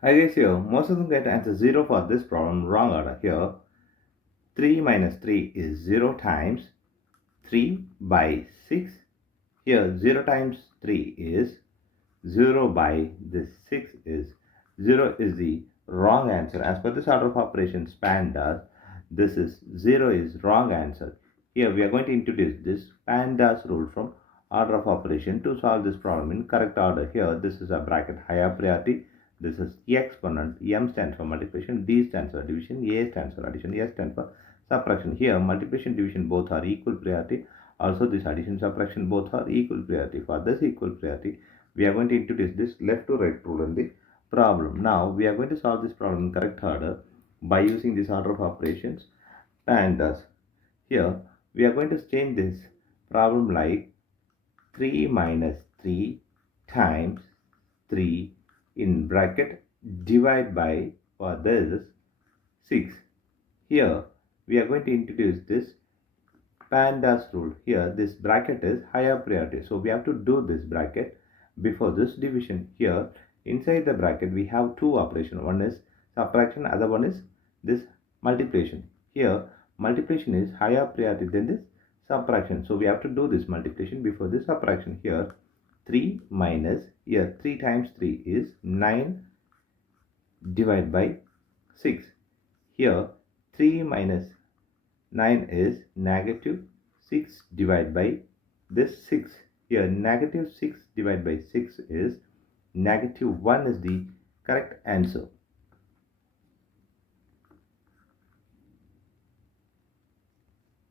I guess here most of them get answer 0 for this problem. Wrong order. Here 3 minus 3 is 0 times 3 by 6. Here 0 times 3 is 0 by this 6 is 0 is the wrong answer. As per this order of operations PEMDAS, this is 0 is wrong answer. Here we are going to introduce this PEMDAS rule from order of operation to solve this problem in correct order. Here this is a bracket higher priority. This is exponent. M stands for multiplication, D stands for division, A stands for addition, S stands for subtraction. Here multiplication division both are equal priority. Also this addition subtraction both are equal priority. For this equal priority, we are going to introduce this left to right rule in the problem. Now we are going to solve this problem in correct order by using this order of operations. And thus here we are going to change this problem like 3 minus 3 times 3 in bracket divide by, for this 6. Here we are going to introduce this PEMDAS rule. Here this bracket is higher priority, so we have to do this bracket before this division. Here inside the bracket we have two operations. One is subtraction, other one is this multiplication. Here multiplication is higher priority than this subtraction, so we have to do this multiplication before this subtraction. Here 3 minus, here 3 times 3 is 9 divided by 6. Here 3 minus 9 is negative 6 divided by this 6. Here negative 6 divided by 6 is negative 1 is the correct answer.